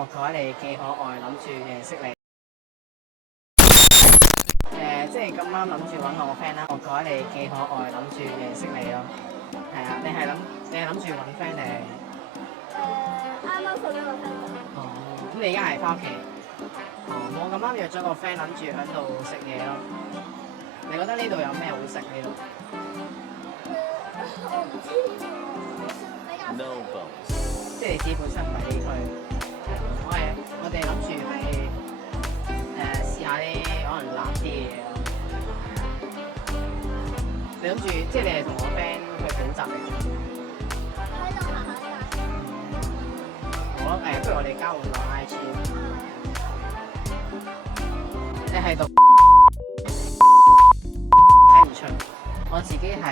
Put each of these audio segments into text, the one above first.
我覺得你幾可愛，諗住認識你。即係咁啱諗住揾我個 friend 啦。我覺得你幾可愛，諗住認識你咯。係啊，你係諗住揾 friend 定？啱啱送咗個 friend 哦，咁你而家係翻屋企？哦，我咁啱約咗個 friend，諗住喺度食嘢咯。你覺得呢度有咩好食呢度？我唔知喎，比較 No bones. 即係你自己本身唔係呢區。我哋諗住係試下啲可能辣啲嘅嘢咯。你諗住即係你係同我 friend 去補習嚟嘅？喺度行下㗎。好啊，不如我哋交換個 IG。你係讀睇唔出，我自己係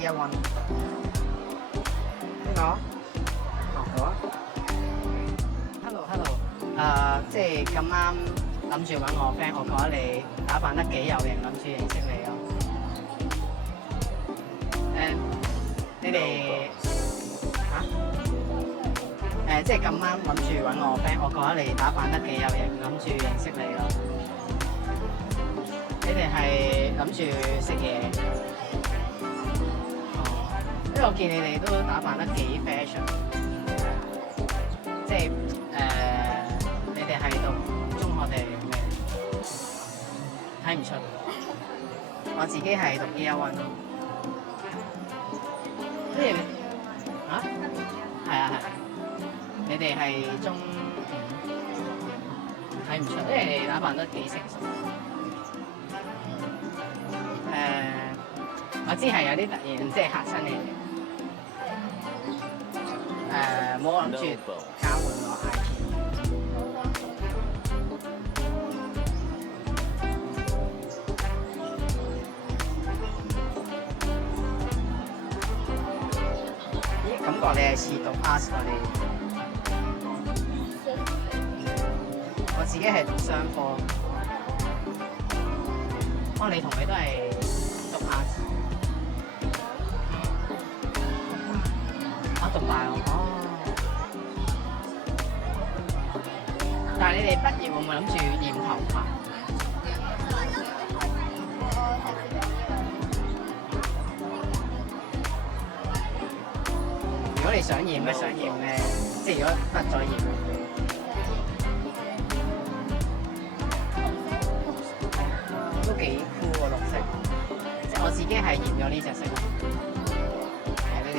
Year One。邊個？哦，好啊。Hello，即係咁啱諗住揾我 friend，我覺得你打扮得幾有型，諗住認識你咯。你哋嚇？即係咁啱諗住揾我 friend，我覺得你打扮得幾有型，諗住認識你咯。你哋係諗住食嘢？哦，因為我見你哋都打扮得幾 fashion，即係你哋係讀中學定咩？睇唔出。我自己係讀 Year One 咯。即係嚇？係啊係。你哋係中睇唔出，因為你打扮得幾成熟。我知係有啲突然，即係嚇親你嘅。冇諗住交換我 IG。咦，感覺你係似讀 Art 我哋。我自己係讀商科。哦，你同佢都係讀 Art。我讀大學。哦。但係你哋畢業會唔會諗住染頭髮？如果你想染咩？想染咩？即係如果畢咗業。都幾酷喎，綠色。即係我自己係染咗呢隻色。你哋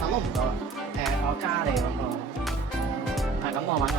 諗都唔到啦。我加你嗰個。係咁，我揾個